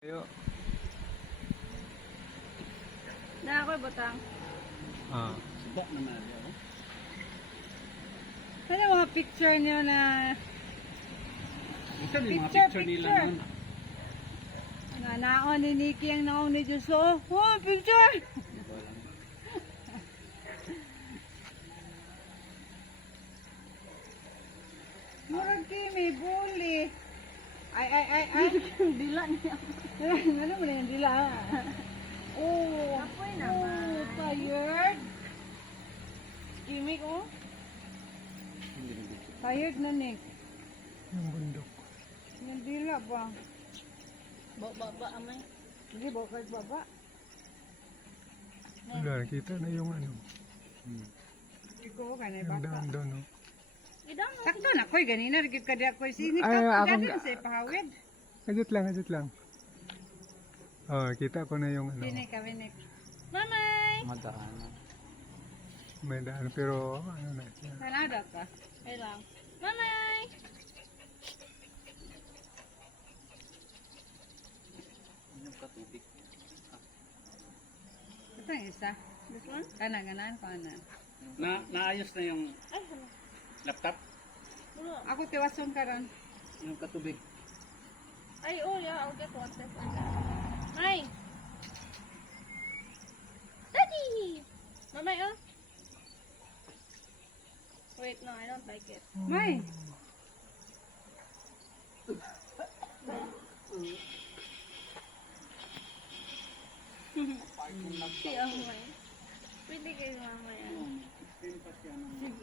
Ayo. Na ako butang. Ah. Suba naman ako. Ano mga picture niyo na Isa yung mga Picture, picture nila picture. naman. naon ni Nikki ang naong ni Diyos. Oh, picture! Murag may bully. Ay. Dila niya. Ano mo na yung dila? Oh, Apoy naman. Tired. Kimik, oh. Tired na, Nick. Yung bundok. Yung dila ba? Baba amay. Hindi ba kahit baba? Wala, nakita na yung ano. Ikaw ka na Yung baka. daan doon. No? Idang Sakto na ko'y ganina. Rigid ka di ako'y sinik. Ay, akong- Ganun sa ipahawid. Ajit lang. Oh, kita ko na yung ano. Sinik kami, Nick. Mamay. Madaanan. May daan, pero ano na siya. Nanada ka. Ay lang. Mamay. Yung katubig. Ito yung isa. This one? Kanan ko na. Naayos na yung Ay, hala. laptop. Wala. Ako tiwason ka ron. Yung katubig. Ay, oh yeah, I'll get water for that. May. Daddy! Mamay, oh. Wait, no, I don't like it. May! Si Amay. Pwede kayo mamaya.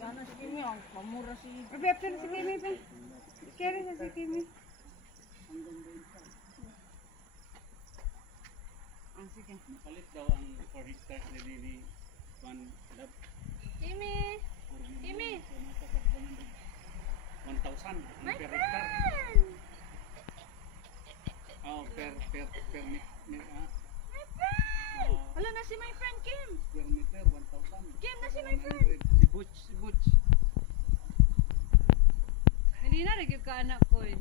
Ano si Kimi? Ang pamura si... Abiyap na si Kimi pa. Kaya na si Kimi. Ang sige. Palit daw ang 4 hectares na dili 1 lab. Kimi! Kimi! 1,000 ang My per hectare. friend! Oh, per My friend! Wala na si my friend, Kim! square meter 1,000. Kim na si my friend! Si Butch. Hindi na rin ka anak ko eh.